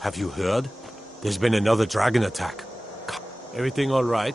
Have you heard? There's been another dragon attack. Everything all right?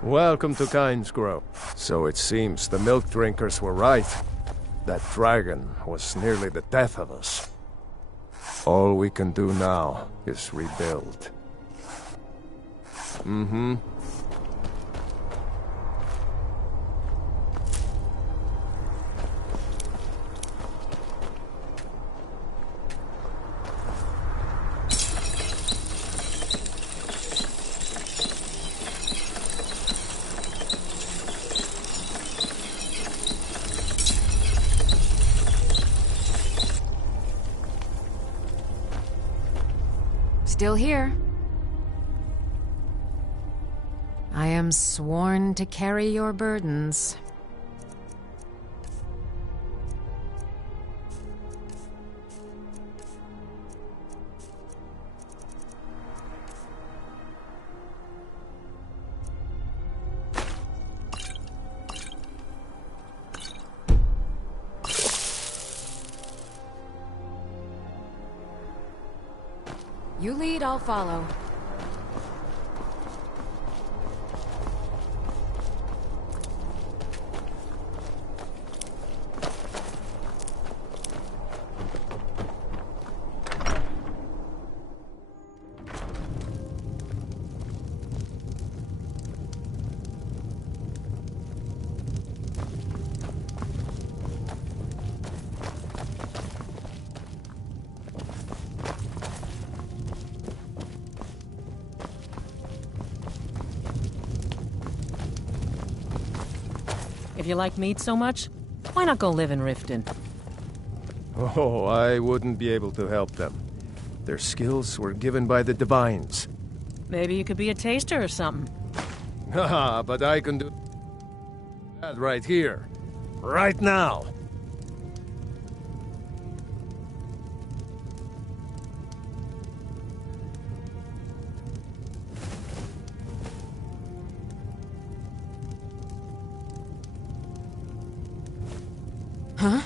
Welcome to Kyne's Grove. So it seems the milk drinkers were right. That dragon was nearly the death of us. All we can do now is rebuild. Mm-hmm. Still here. I am sworn to carry your burdens. You lead, I'll follow. If you like meat so much, why not go live in Riften? Oh, I wouldn't be able to help them. Their skills were given by the Divines. Maybe you could be a taster or something. Haha, but I can do that right here. Right now. Huh?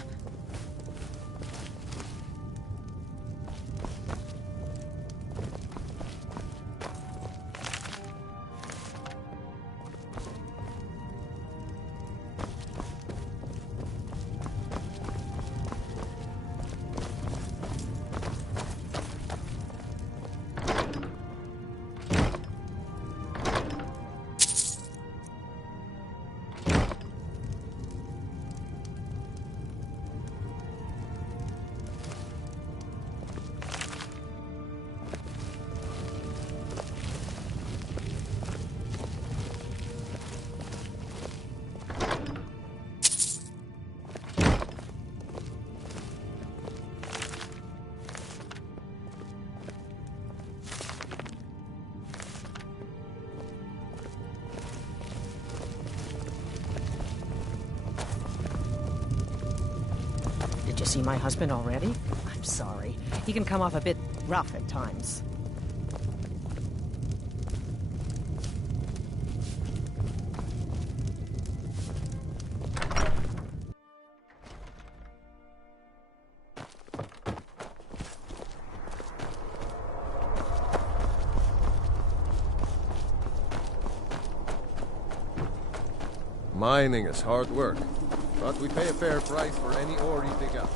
Did you see my husband already? I'm sorry. He can come off a bit rough at times. Mining is hard work, but we pay a fair price for any ore you dig up.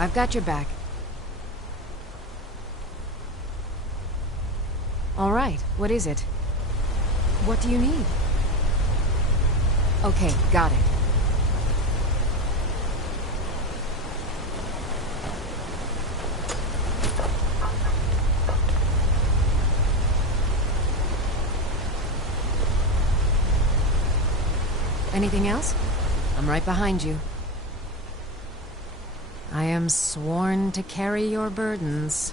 I've got your back. All right, what is it? What do you need? Okay, got it. Anything else? I'm right behind you. I am sworn to carry your burdens.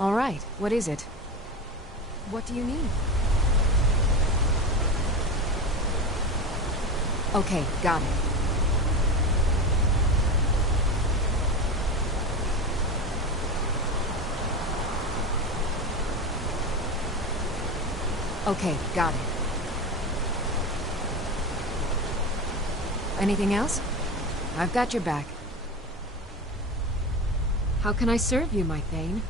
All right, what is it? What do you need? Okay, got it. Okay, got it. Anything else? I've got your back. How can I serve you, my Thane?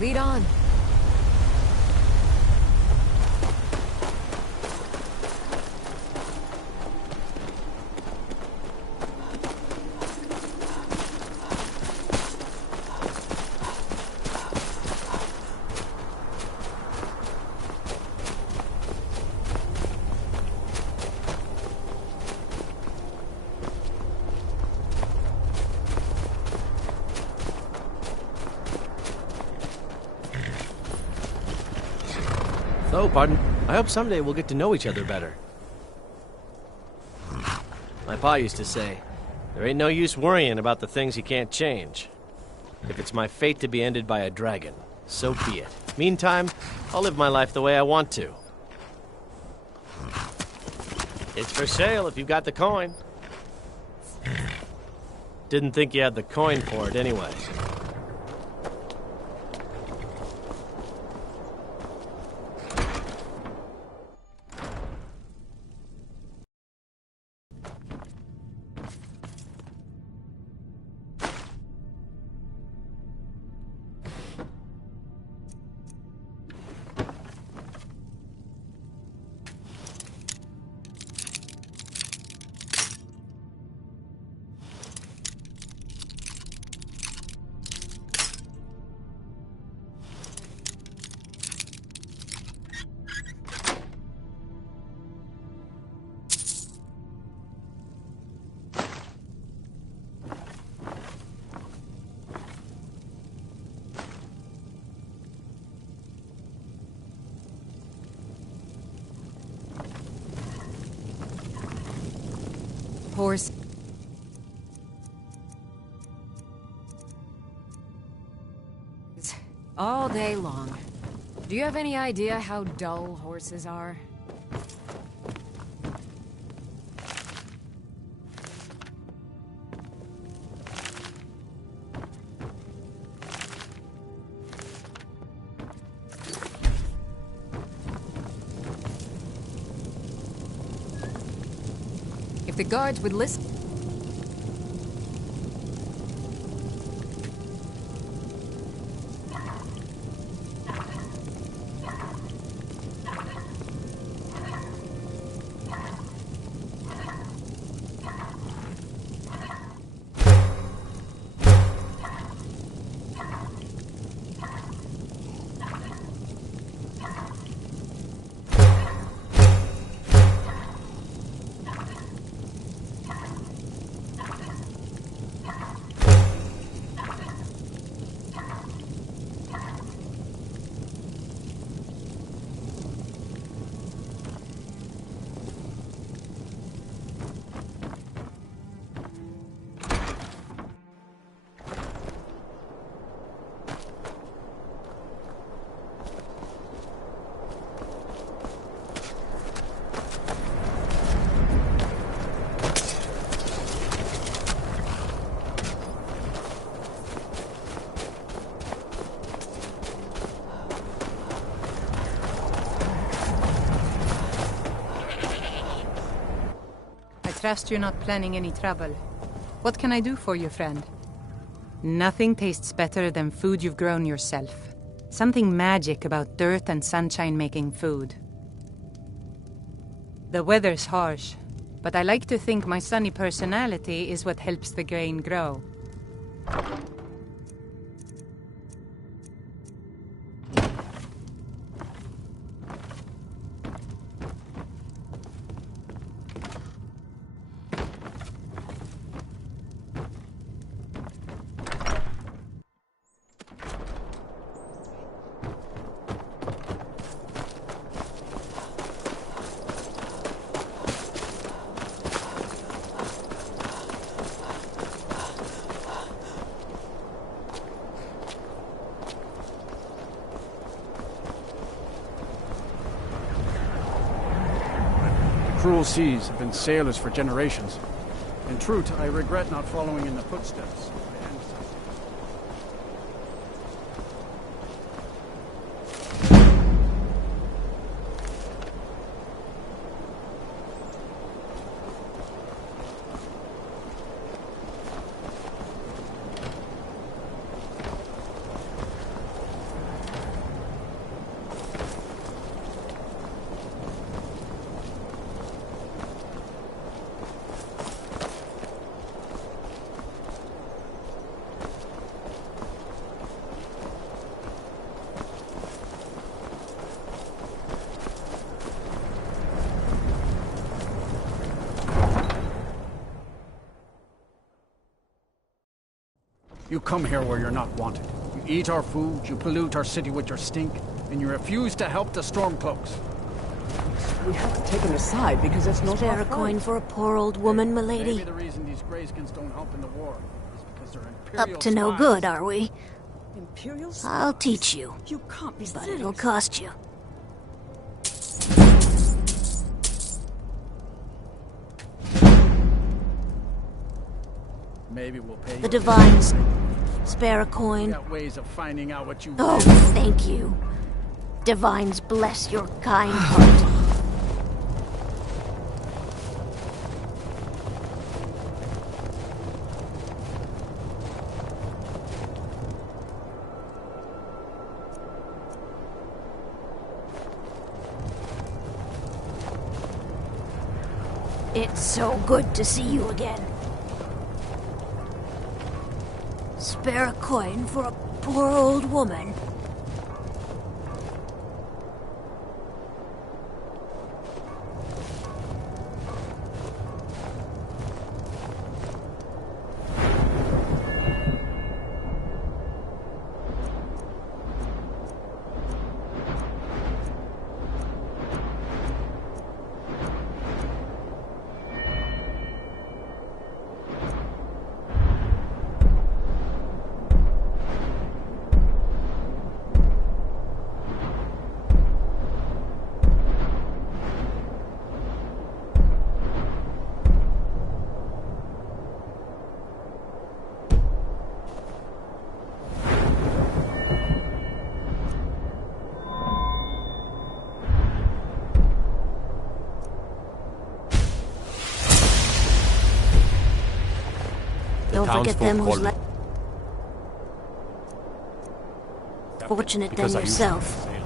Lead on. Oh, pardon. I hope someday we'll get to know each other better. My pa used to say, there ain't no use worrying about the things you can't change. If it's my fate to be ended by a dragon, so be it. Meantime, I'll live my life the way I want to. It's for sale if you've got the coin. Didn't think you had the coin for it anyway. Horse. All day long. Do you have any idea how dull horses are? If the guards would listen... trust you're not planning any trouble. What can I do for you, friend? Nothing tastes better than food you've grown yourself. Something magic about dirt and sunshine making food. The weather's harsh, but I like to think my sunny personality is what helps the grain grow. Cruel seas have been sailors for generations. In truth, I regret not following in the footsteps. You come here where you're not wanted. You eat our food, you pollute our city with your stink, and you refuse to help the Stormcloaks. We haven't taken a side because it's not Spare our a coin fight. for a poor old woman, milady. Maybe the reason these Greyskins don't help in the war is because they're Imperial Up to no spies. good, are we? Imperial I'll spies? teach you, You can't be but serious. it'll cost you. Maybe we'll pay The you. Divines. Spare a We coin. got ways of finding out what you Oh, want. thank you. Divines bless your kind heart. It's so good to see you again. Spare a coin for a poor old woman. Don't forget them who's left. Fortunate than Because I used to yourself. be a sailor.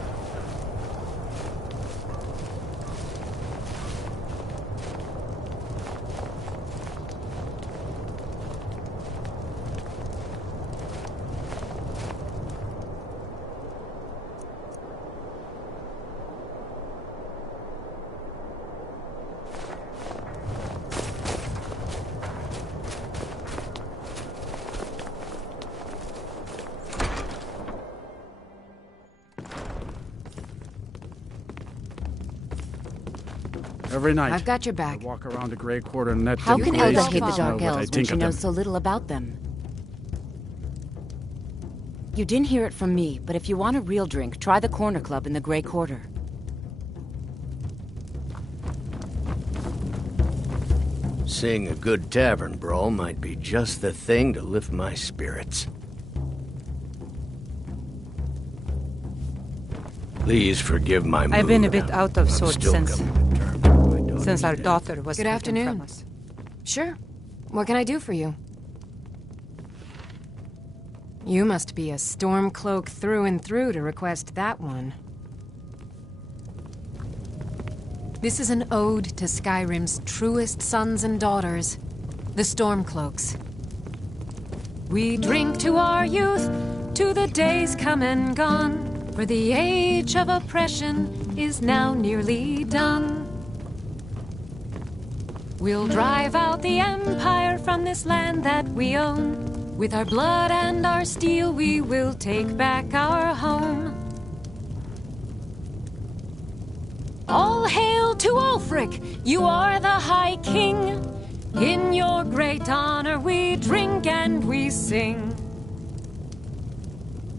Every night, I've got your I back. walk around the Grey Quarter and let How them can Greys Elda hate the know Dark what I Elves when think she of them. knows so little about them? You didn't hear it from me, but if you want a real drink, try the Corner Club in the Grey Quarter. Seeing a good tavern brawl might be just the thing to lift my spirits. Please forgive my mood. I've been a bit out of I'm sorts still since- coming to terms with my daughter's Since our death. daughter was Good taken afternoon. from us. Sure. What can I do for you? You must be a Stormcloak through and through to request that one. This is an ode to Skyrim's truest sons and daughters, the Stormcloaks. We drink to our youth, to the days come and gone, for the age of oppression is now nearly done. We'll drive out the Empire from this land that we own. With our blood and our steel, we will take back our home. All hail to Ulfric, you are the High King. In your great honor we drink and we sing.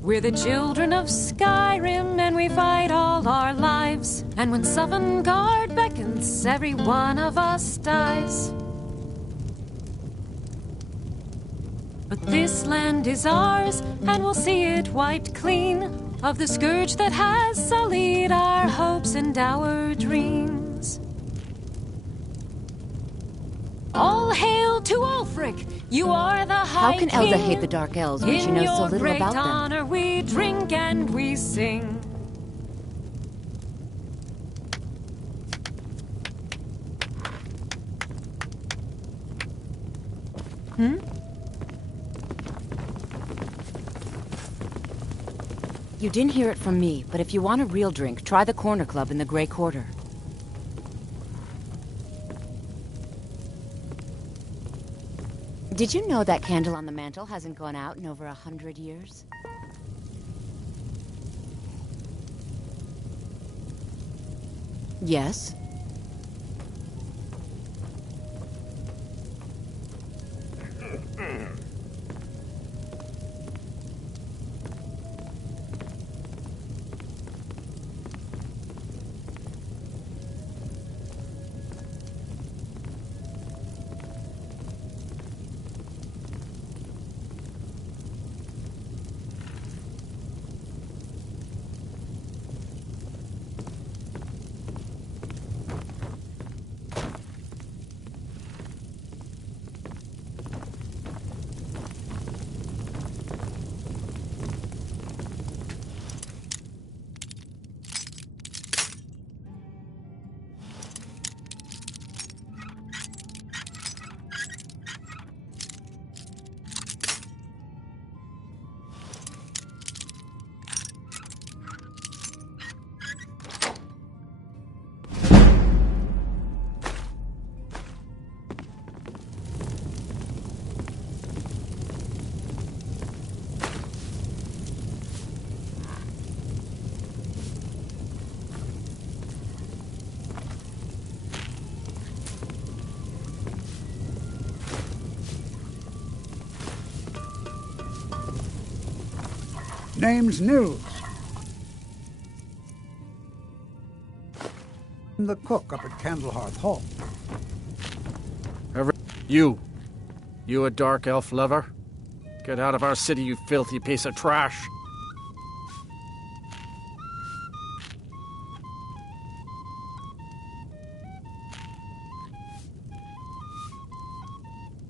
We're the children of Skyrim and we fight all our lives. And when Sovngarde beckons, every one of us dies. But this land is ours, and we'll see it wiped clean of the scourge that has sullied our hopes and our dreams. All hail to Ulfric, you are the High King. How can Elda hate the Dark Elves when she knows so little about them? In your great honor we drink and we sing. You didn't hear it from me, but if you want a real drink, try the Corner Club in the Grey Quarter. Did you know that candle on the mantel hasn't gone out in over 100 years? Yes. Name's News. I'm the cook up at Candlehearth Hall. You a dark elf lover? Get out of our city, you filthy piece of trash.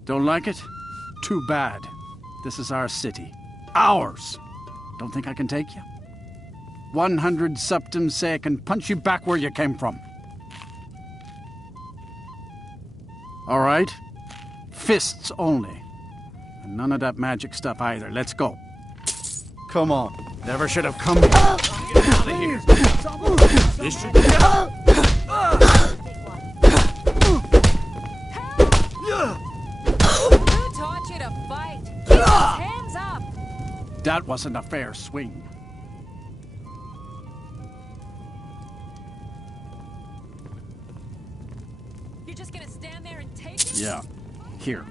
Don't like it? Too bad. This is our city. Ours! Don't think I can take you? 100 septims say I can punch you back where you came from. All right? Fists only. And none of that magic stuff either. Let's go. Come on. Never should have come here. Get out of here. This should Who taught you to fight? Keep those hands up! That wasn't a fair swing. You're just gonna stand there and take it? Yeah. Here.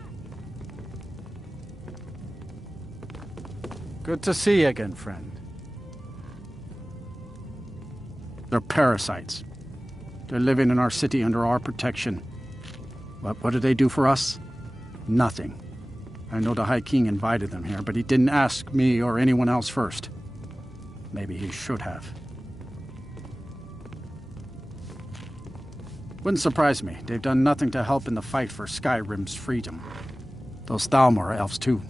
Good to see you again, friend. They're parasites. They're living in our city under our protection. But what do they do for us? Nothing. I know the High King invited them here, but he didn't ask me or anyone else first. Maybe he should have. Wouldn't surprise me. They've done nothing to help in the fight for Skyrim's freedom. Those Thalmor are elves too.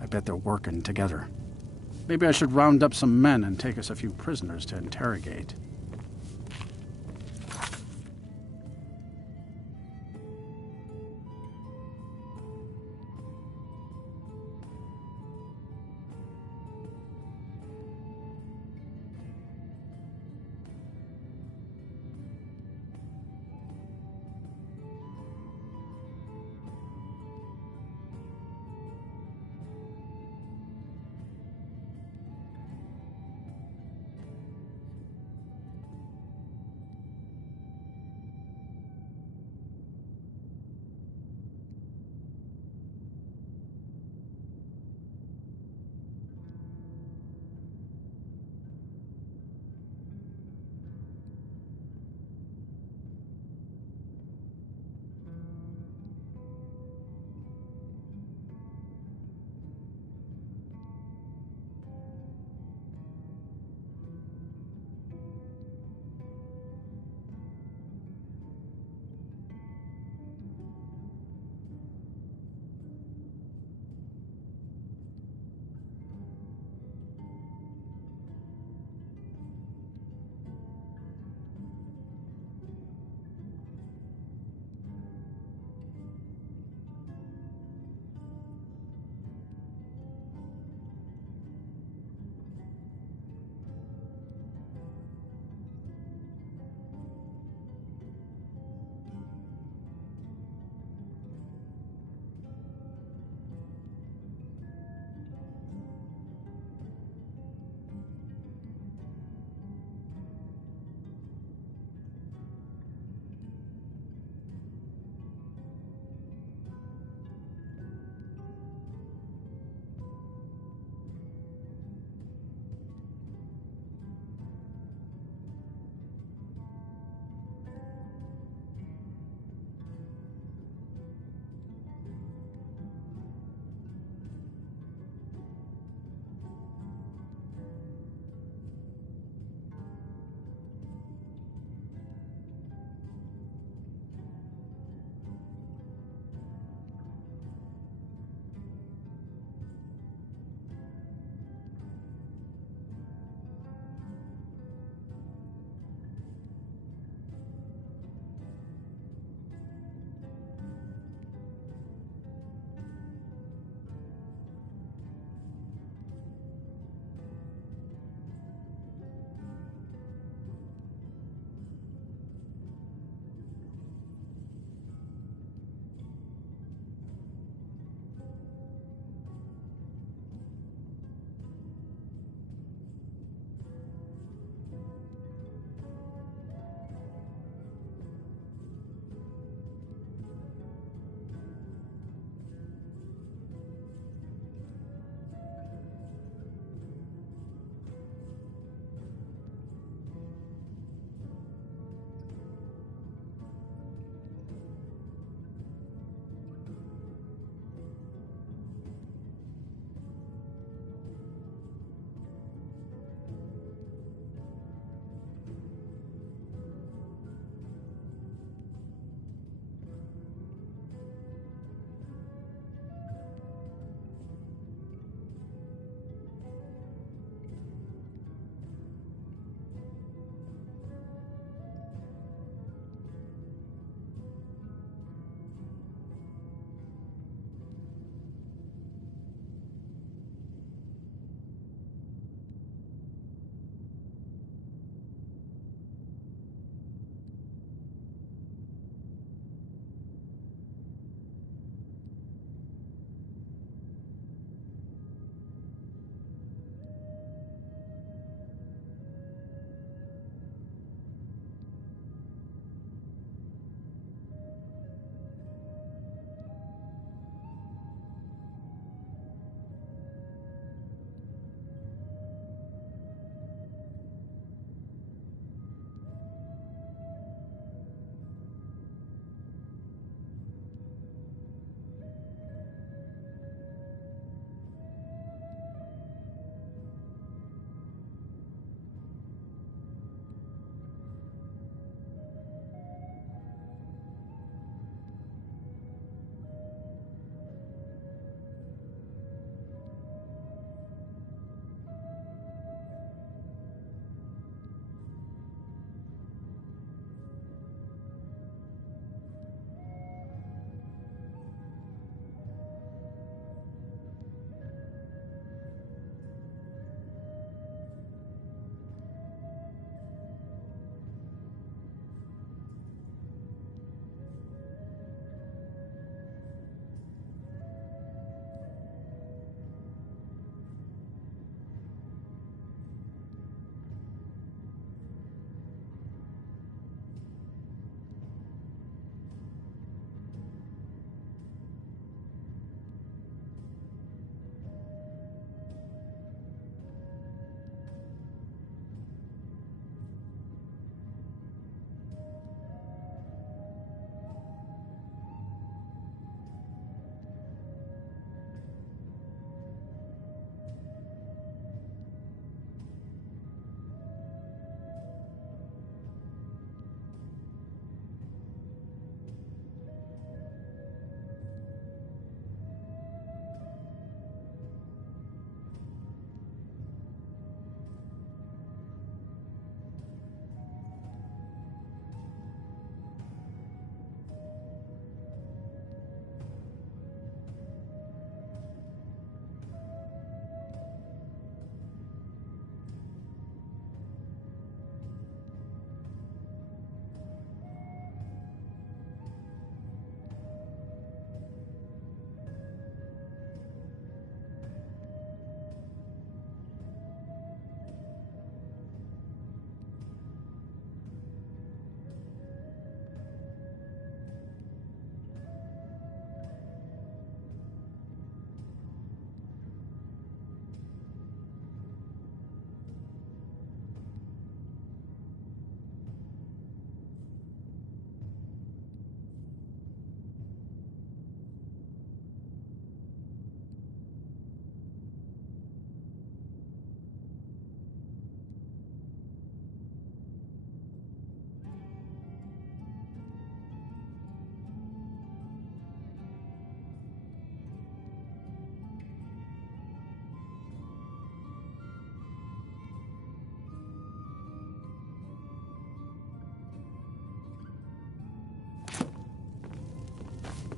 I bet they're working together. Maybe I should round up some men and take us a few prisoners to interrogate.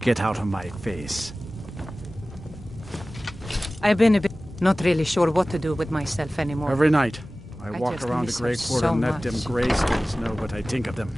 Get out of my face. I've been a bit not really sure what to do with myself anymore. Every night, I walk just around the miss Grey her Quarter so and let much. them Greystons know what I think of them.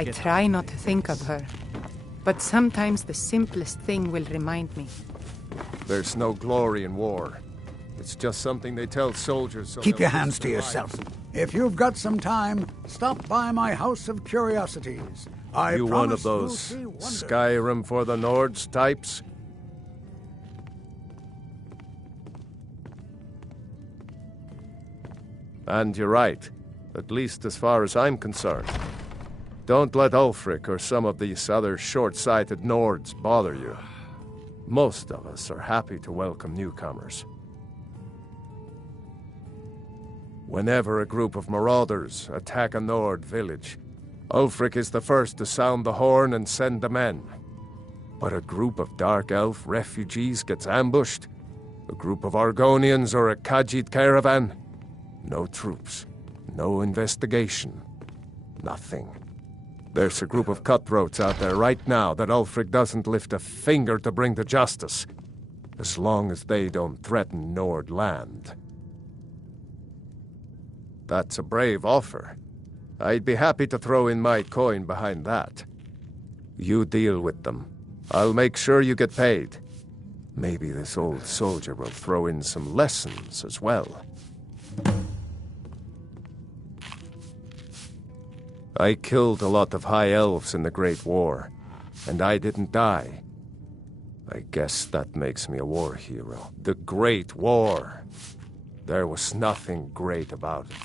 I try not to think of her, but sometimes the simplest thing will remind me. There's no glory in war. It's just something they tell soldiers so Keep they'll your hands risk to their yourself. lives. If you've got some time, stop by my House of Curiosities. I You one of promise you'll those see wonders. Skyrim for the Nords types? And you're right, at least as far as I'm concerned. Don't let Ulfric or some of these other short-sighted Nords bother you. Most of us are happy to welcome newcomers. Whenever a group of marauders attack a Nord village, Ulfric is the first to sound the horn and send the men. But a group of Dark Elf refugees gets ambushed, a group of Argonians or a Khajiit caravan, no troops, no investigation, nothing. There's a group of cutthroats out there right now that Ulfric doesn't lift a finger to bring to justice, as long as they don't threaten Nord land. That's a brave offer. I'd be happy to throw in my coin behind that. You deal with them. I'll make sure you get paid. Maybe this old soldier will throw in some lessons as well. I killed a lot of High Elves in the Great War, and I didn't die. I guess that makes me a war hero. The Great War. There was nothing great about it.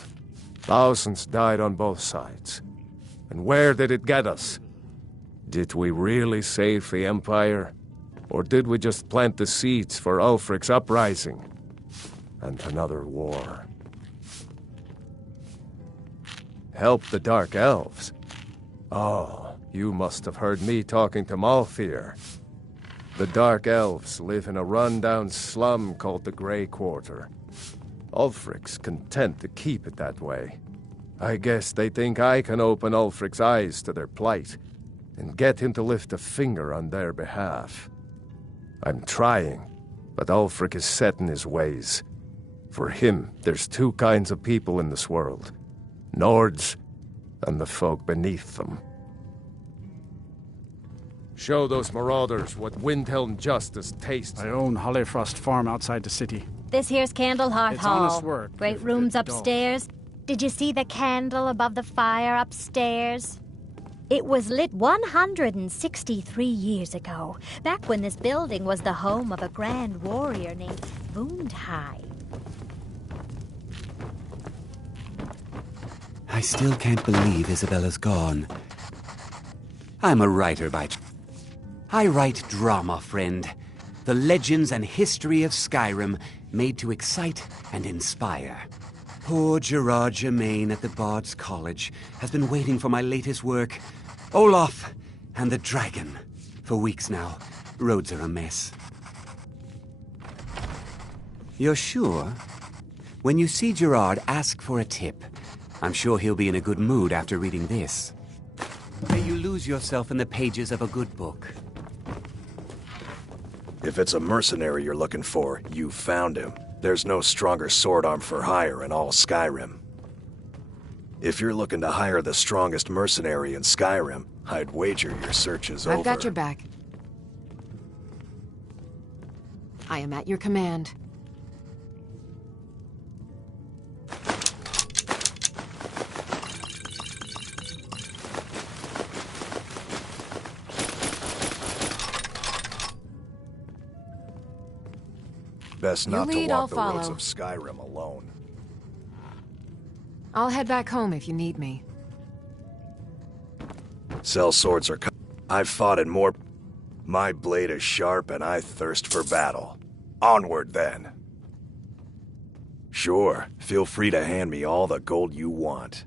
Thousands died on both sides. And where did it get us? Did we really save the Empire? Or did we just plant the seeds for Ulfric's uprising? And another war. Help the Dark Elves? Oh, you must have heard me talking to Malthyr. The Dark Elves live in a run-down slum called the Grey Quarter. Ulfric's content to keep it that way. I guess they think I can open Ulfric's eyes to their plight and get him to lift a finger on their behalf. I'm trying, but Ulfric is set in his ways. For him, there's two kinds of people in this world. Nords and the folk beneath them. Show those marauders what Windhelm justice tastes. I own Holyfrost Farm outside the city. This here's Candlehearth It's Hall. honest work, Great if rooms it's dull. upstairs. Did you see the candle above the fire upstairs? It was lit 163 years ago, back when this building was the home of a grand warrior named Wundheim. I still can't believe Isabella's gone. I'm a writer by... I write drama, friend. The legends and history of Skyrim made to excite and inspire. Poor Gerard Germain at the Bard's College has been waiting for my latest work, Olaf and the Dragon, For weeks now, roads are a mess. You're sure? When you see Gerard, ask for a tip. I'm sure he'll be in a good mood after reading this. May you lose yourself in the pages of a good book. If it's a mercenary you're looking for, you've found him. There's no stronger sword arm for hire in all Skyrim. If you're looking to hire the strongest mercenary in Skyrim, I'd wager your search is over. I've got your back. I am at your command. Best not to lead, walk I'll the roads follow. of Skyrim alone. I'll head back home if you need me. Sell swords are I've fought in more. My blade is sharp and I thirst for battle. Onward then. Sure, feel free to hand me all the gold you want.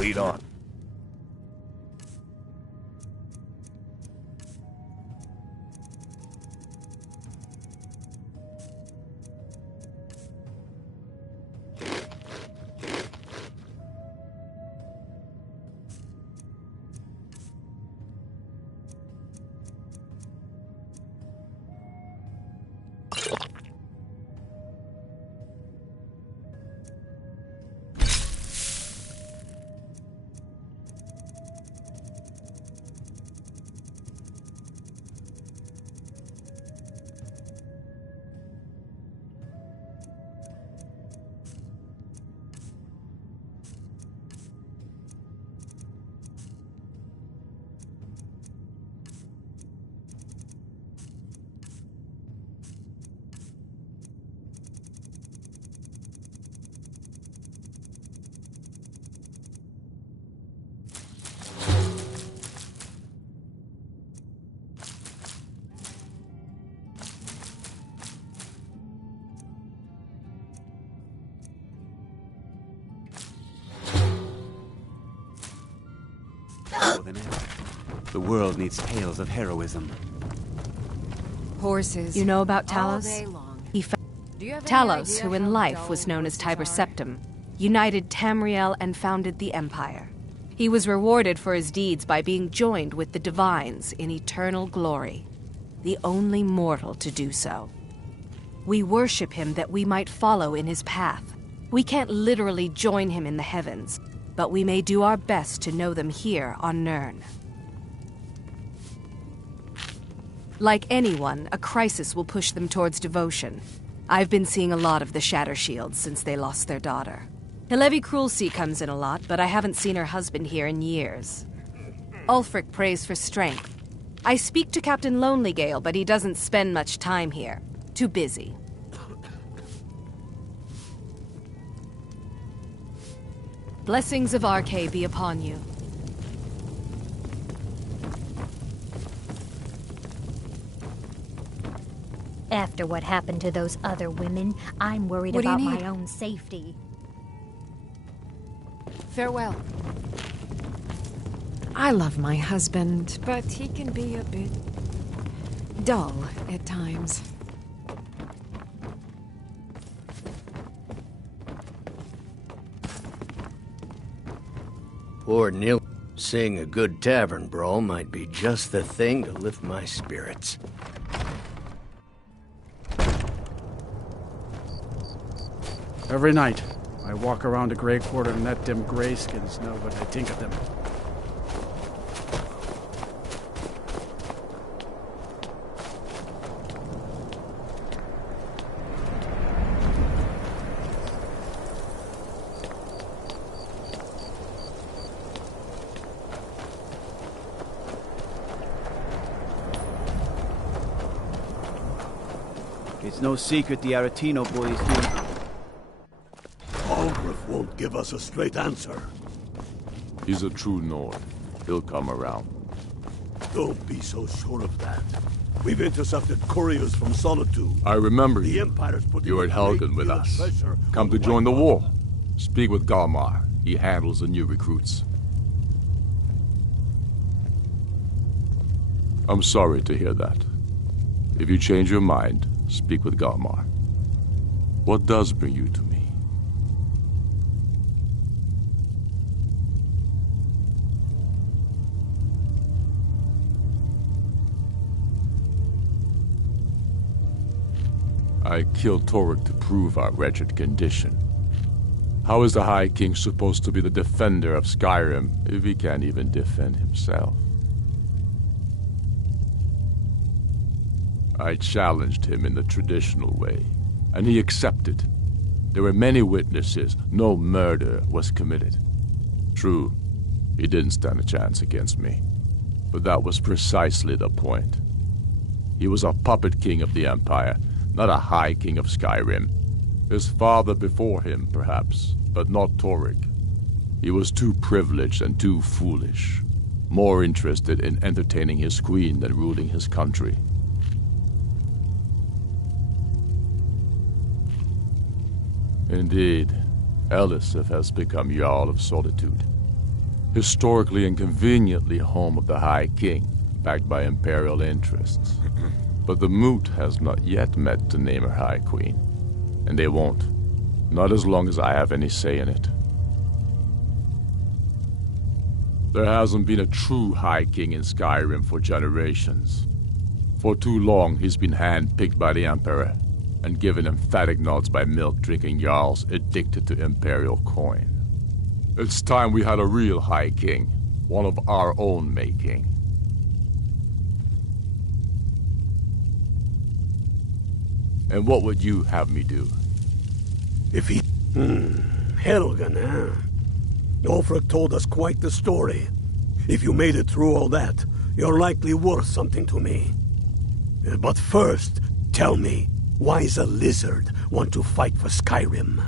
Lead on. The world needs tales of heroism. Horses. You know about all Talos? day long. He Do you have any Talos, idea who in how life dull was known as horses Tiber are? Septim, united Tamriel and founded the Empire. He was rewarded for his deeds by being joined with the Divines in eternal glory, the only mortal to do so. We worship him that we might follow in his path. We can't literally join him in the heavens, but we may do our best to know them here on Nirn. Like anyone, a crisis will push them towards devotion. I've been seeing a lot of the Shatter Shields since they lost their daughter. Hilevi Cruelseat comes in a lot, but I haven't seen her husband here in years. Ulfric prays for strength. I speak to Captain Lonelygale, but he doesn't spend much time here. Too busy. Blessings of Arkay be upon you. After what happened to those other women, I'm worried What do you about need? my own safety. Farewell. I love my husband, but he can be a bit dull at times. Poor Neil. Seeing a good tavern brawl might be just the thing to lift my spirits. Every night, I walk around the Grey Quarter and let them greyskins know what I think of them. It's no secret the Aretino boy is doing... Algrith won't give us a straight answer. He's a true Nord. He'll come around. Don't be so sure of that. We've intercepted couriers from Solitude. I remember The you. Empire's putting You were at a great Helgen with deal of us. pressure Come on to the join the White war. Speak with Galmar. He handles the new recruits. I'm sorry to hear that. If you change your mind, speak with Galmar. What does bring you to me? I killed Torek to prove our wretched condition. How is the High King supposed to be the defender of Skyrim if he can't even defend himself? I challenged him in the traditional way, and he accepted. There were many witnesses. No murder was committed. True, he didn't stand a chance against me, but that was precisely the point. He was a puppet king of the Empire, not a High King of Skyrim. His father before him, perhaps, but not Torek. He was too privileged and too foolish, more interested in entertaining his queen than ruling his country. Indeed, Elisif has become Jarl of Solitude, historically and conveniently home of the High King, backed by Imperial interests. But the Moot has not yet met to name her High Queen, and they won't, not as long as I have any say in it. There hasn't been a true High King in Skyrim for generations. For too long he's been hand-picked by the Emperor, and given emphatic nods by milk-drinking Jarls addicted to Imperial coin. It's time we had a real High King, one of our own making. And what would you have me do? If he... Helgen, huh? Ulfric told us quite the story. If you made it through all that, you're likely worth something to me. But first, tell me, why does a lizard want to fight for Skyrim?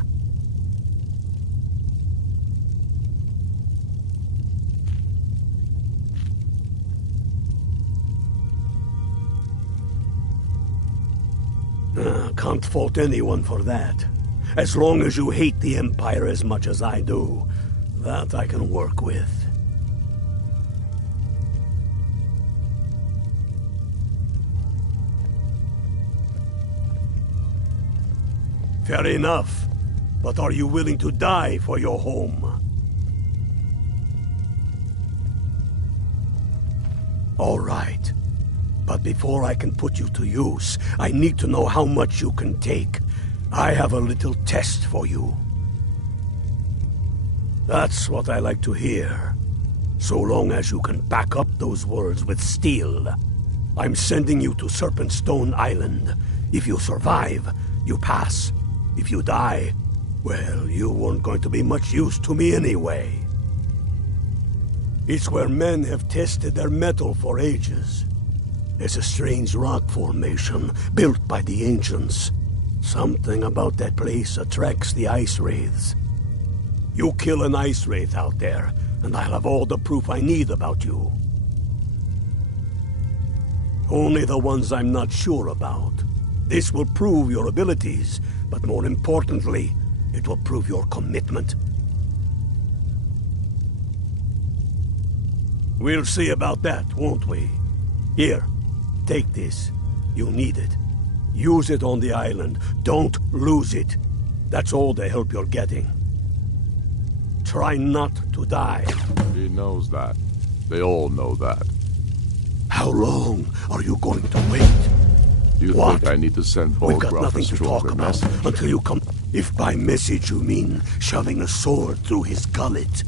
Can't fault anyone for that. As long as you hate the Empire as much as I do, that I can work with. Fair enough. But are you willing to die for your home? All right. But before I can put you to use, I need to know how much you can take. I have a little test for you. That's what I like to hear. So long as you can back up those words with steel. I'm sending you to Serpentstone Island. If you survive, you pass. If you die, well, you weren't going to be much use to me anyway. It's where men have tested their metal for ages. There's a strange rock formation built by the ancients. Something about that place attracts the ice wraiths. You kill an ice wraith out there, and I'll have all the proof I need about you. Only the ones I'm not sure about. This will prove your abilities, but more importantly, it will prove your commitment. We'll see about that, won't we? Here, take this. You'll need it. Use it on the island. Don't lose it. That's all the help you're getting. Try not to die. He knows that. They all know that. How long are you going to wait? Do you think I need to send We've got Bolgraf nothing a to stronger talk about message? until you come. If by message you mean shoving a sword through his gullet.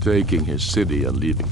Taking his city and leaving.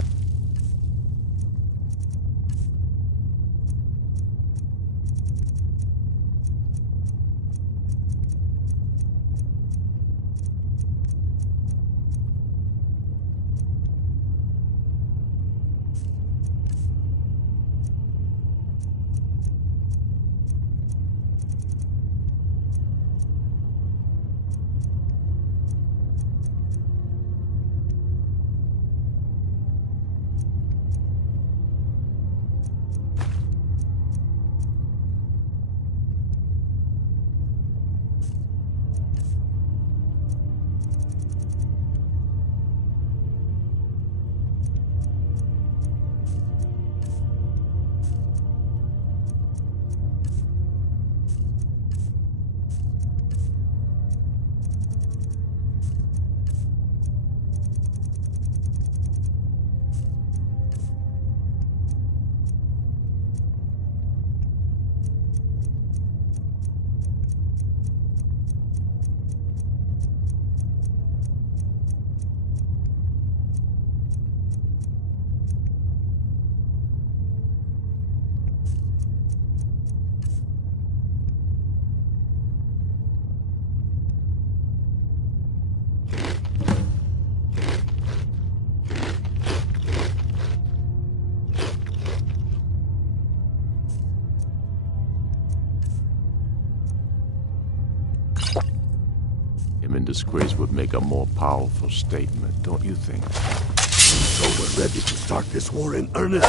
Him in disgrace would make a more powerful statement, don't you think? So we're ready to start this war in earnest?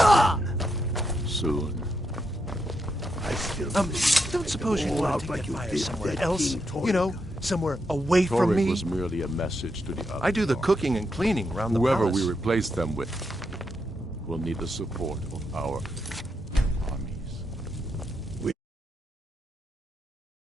Soon. I still don't suppose you'd want to take the fire somewhere else? King You know, somewhere away from Torrig me? was merely a message to the other. I do the cooking and cleaning around the Whoever palace. we replace them with will need the support of our